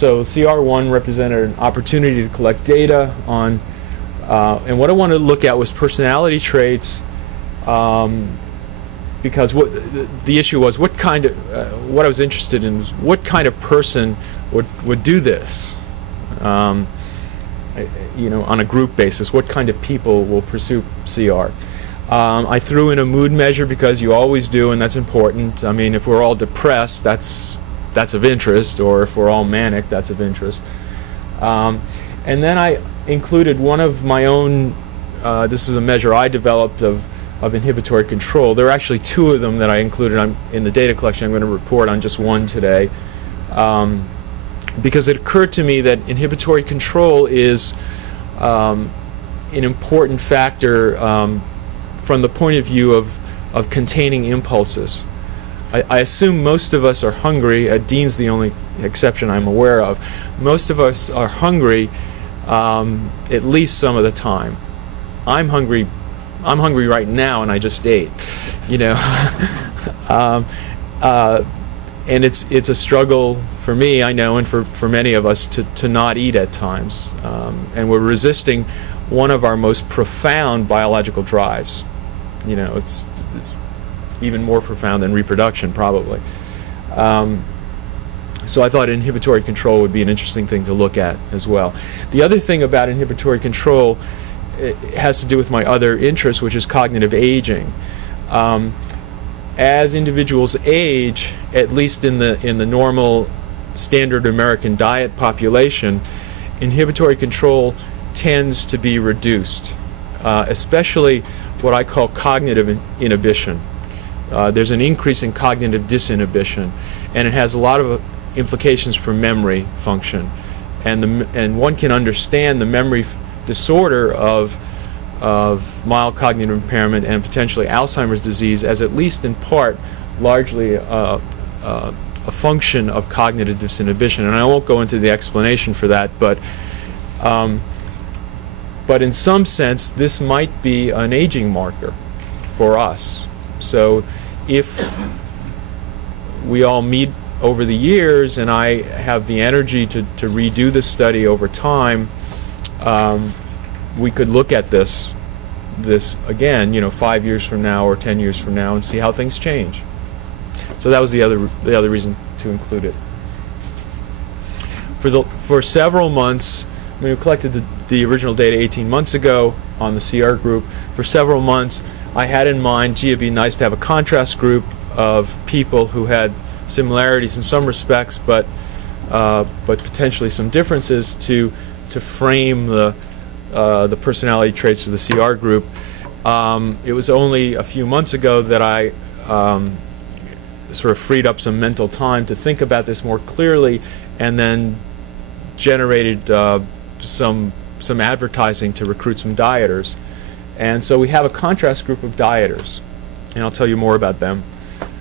So CR1 represented an opportunity to collect data on, and what I wanted to look at was personality traits, because the issue was what I was interested in was what kind of person would do this, on a group basis. What kind of people will pursue CR? I threw in a mood measure because you always do, and that's important. I mean, if we're all depressed, that's of interest, or if we're all manic, that's of interest. And then I included one of my own, this is a measure I developed of inhibitory control. There are actually two of them that I included in the data collection. I'm going to report on just one today. Because it occurred to me that inhibitory control is an important factor from the point of view of containing impulses. I assume most of us are hungry. Dean's the only exception I'm aware of. Most of us are hungry at least some of the time. I'm hungry right now, and I just ate. And it's a struggle for me, I know, and for many of us to not eat at times. And we're resisting one of our most profound biological drives. It's even more profound than reproduction, probably. So I thought inhibitory control would be an interesting thing to look at as well. The other thing about inhibitory control, it has to do with my other interest, which is cognitive aging. As individuals age, at least in the normal standard American diet population, inhibitory control tends to be reduced, especially what I call cognitive inhibition. There's an increase in cognitive disinhibition, and it has a lot of implications for memory function. And one can understand the memory disorder of mild cognitive impairment and potentially Alzheimer's disease as at least in part largely a function of cognitive disinhibition. And I won't go into the explanation for that, but in some sense this might be an aging marker for us. So if we all meet over the years and I have the energy to redo the study over time, we could look at this again, 5 years from now or 10 years from now, and see how things change. So that was the other reason to include it. For several months, we collected the original data 18 months ago on the CR group. For several months, I had in mind, gee, it'd be nice to have a contrast group of people who had similarities in some respects, but potentially some differences to frame the personality traits of the CR group. It was only a few months ago that I sort of freed up some mental time to think about this more clearly, and then generated some advertising to recruit some dieters. And so we have a contrast group of dieters, and I'll tell you more about them.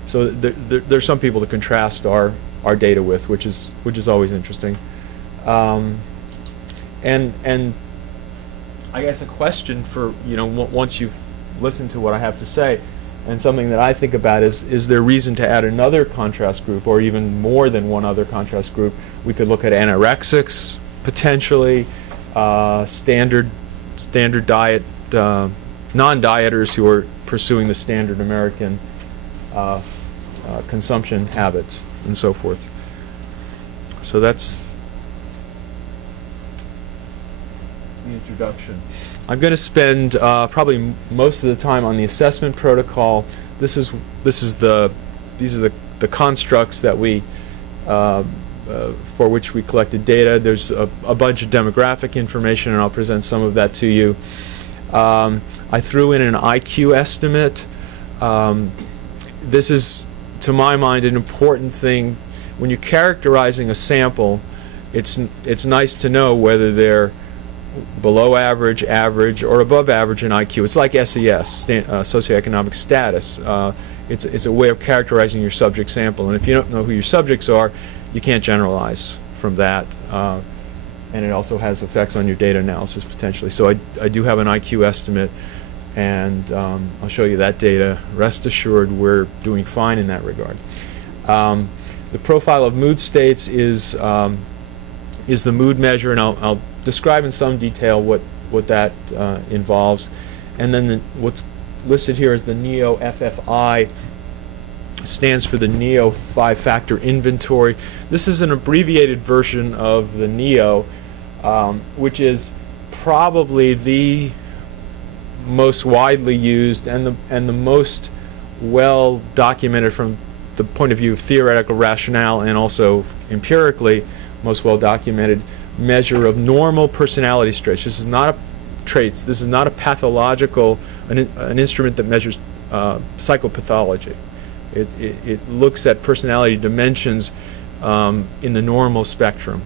So there's some people to contrast our data with, which is always interesting. And I guess a question for, once you've listened to what I have to say, and something that I think about is there reason to add another contrast group, or even more than one other contrast group? We could look at anorexics, potentially, standard diet, non-dieters who are pursuing the standard American consumption habits, and so forth. So that's the introduction. I'm going to spend probably most of the time on the assessment protocol. These are the constructs that we for which we collected data. There's a bunch of demographic information, and I'll present some of that to you. I threw in an IQ estimate. This is, to my mind, an important thing. When you're characterizing a sample, it's nice to know whether they're below average, average, or above average in IQ. It's like SES, socioeconomic status. It's a way of characterizing your subject sample, and if you don't know who your subjects are, you can't generalize from that. And it also has effects on your data analysis potentially. So I do have an IQ estimate, and I'll show you that data. Rest assured, we're doing fine in that regard. The profile of mood states is is the mood measure, and I'll describe in some detail what that involves. And then what's listed here is the NEO FFI, stands for the NEO 5-factor inventory. This is an abbreviated version of the NEO, which is probably the most widely used and the most well documented from the point of view of theoretical rationale, and also empirically most well documented measure of normal personality traits. This is not a pathological, an instrument that measures psychopathology. It looks at personality dimensions in the normal spectrum.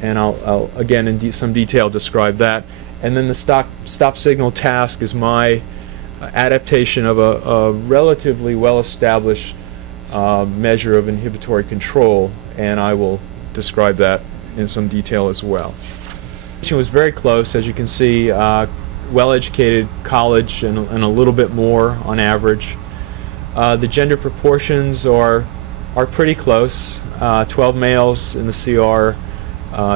And I'll again in some detail describe that. And then the stop signal task is my adaptation of a relatively well-established measure of inhibitory control, and I will describe that in some detail as well. It was very close, as you can see, well-educated, college, and a little bit more on average. The gender proportions are pretty close, 12 males in the CR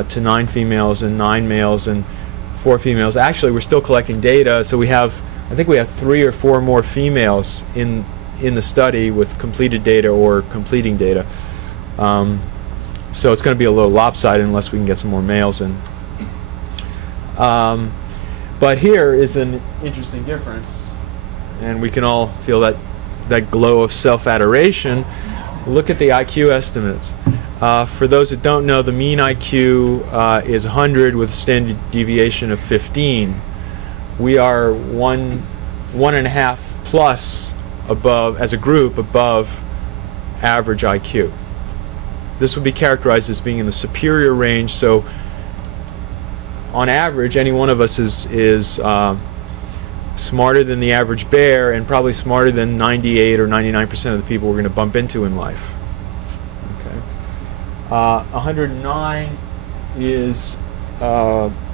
to 9 females, and 9 males and 4 females. Actually, we're still collecting data, so I think we have 3 or 4 more females in the study with completed data or completing data. So it's going to be a little lopsided unless we can get some more males in. But here is an interesting difference, and we can all feel that glow of self-adoration. Look at the IQ estimates. For those that don't know, the mean IQ is 100 with a standard deviation of 15. We are 1.5 plus above, as a group, above average IQ. This would be characterized as being in the superior range, so on average, any one of us is smarter than the average bear, and probably smarter than 98 or 99% of the people we're going to bump into in life. Okay. 109 is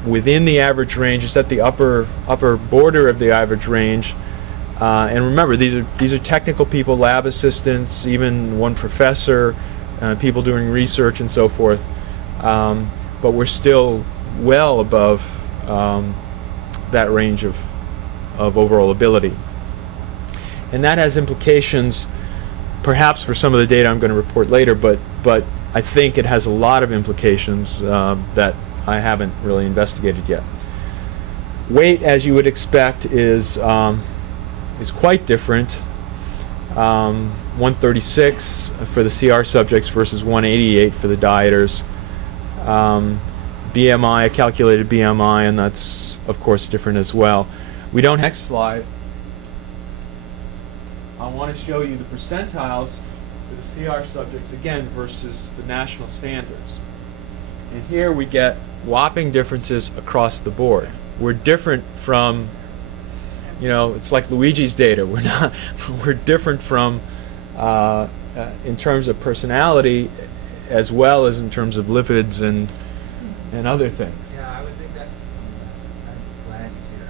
within the average range. It's at the upper border of the average range. And remember, these are technical people, lab assistants, even one professor, people doing research and so forth. But we're still well above that range of overall ability. And that has implications perhaps for some of the data I'm going to report later, but I think it has a lot of implications that I haven't really investigated yet. Weight, as you would expect, is quite different. 136 for the CR subjects versus 188 for the dieters. BMI, I calculated BMI, and that's of course different as well. We don't. Next slide. I want to show you the percentiles for the CR subjects again versus the national standards. And here we get whopping differences across the board. We're different from, it's like Luigi's data. We're different from in terms of personality as well as in terms of lipids and other things. Yeah, I would think that kind of flags here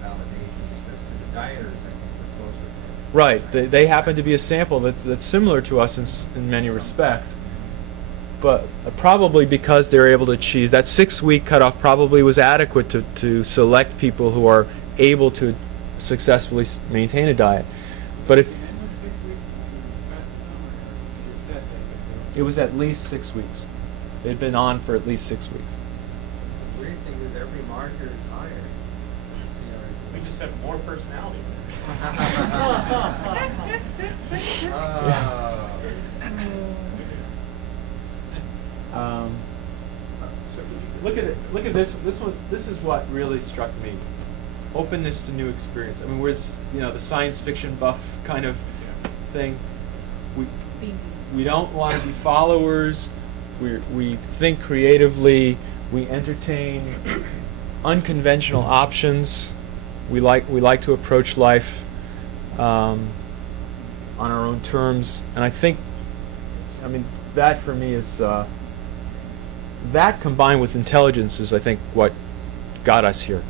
validation, because for the dieters, I think we're closer. Right. They happen to be a sample that's similar to us in many respects. But probably because they're able to achieve that 6-week cutoff, probably was adequate to select people who are able to successfully maintain a diet. But if it was at least 6 weeks, they'd been on for at least 6 weeks. The weird thing is every marker is higher. We just have more personality. So look at it. Look at this. This one. This is what really struck me. Openness to new experience. I mean, where's the science fiction buff kind of thing. We don't want to be followers. We think creatively. We entertain unconventional options. We like to approach life on our own terms. And I think, that for me is that combined with intelligence is, I think, what got us here.